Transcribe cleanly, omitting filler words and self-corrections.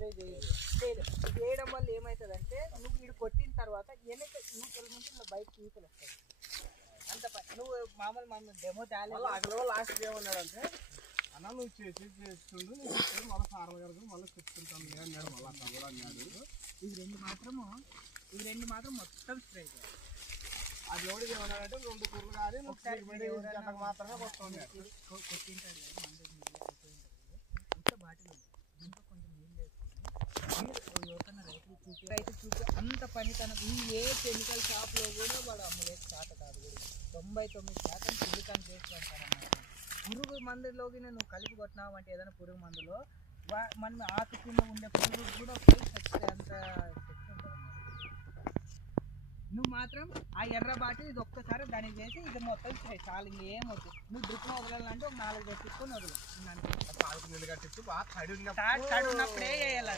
Spray చేయడం వల్ల ఏమవుతుందంటే నువ్వు వీడు కొట్టిన తర్వాత వెనక యూతల నుంచి నువ్వు బయటకు యూతలు వస్తాయి అంత నువ్వు మామూలు డెమో తేలేదు. లాస్ట్ ఏమన్నాడంటే అన్న నువ్వు చేస్తుండు మళ్ళీ సార్లు గారు మళ్ళీ చెప్తుంటాను అన్నాడు. మళ్ళీ అట్లా కూడా అన్నాడు. ఇవి రెండు మాత్రం మొత్తం స్ప్రే చేయాలి. అది ఎవడు ఏమన్నాడంటే 2 కూరలు కానీ గంటకు మాత్రమే కొట్టుకున్నాడు. కొట్టింటాడు ఇంత బాటిల్ దీంట్లో కొంచెం నీళ్ళు వేసుకుని ఎవరికన్నా రైతు చూపి అంత పనితనం ఈ ఏ కెమికల్ షాప్లో కూడా వాడు అమ్మలేదు శాత కాదు. 99% సిలికాన్ బేస్డ్ అంటారన్నమాట. పురుగు మందులోకి నువ్వు కలిపి కొట్టినావు అంటే ఏదైనా పురుగు మందులో మనం ఆకు కింద ఉండే పురుగు కూడా చచ్చే అంత శక్తి ఉంటుంది. నువ్వు మాత్రం ఆ ఎర్ర బాటిల్ ఇది ఒక్కసారి దానికి వేసి ఇది మొత్తం స్ప్రే చాలు, ఇంకేం వద్దు. నువ్వు డ్రిప్లో వదలాలంటే ఒక 4 పెట్టించుకొని వదలు. నీళ్ళు కట్టించి బాగా తడి ఉన్నప్పుడే వేయాలి.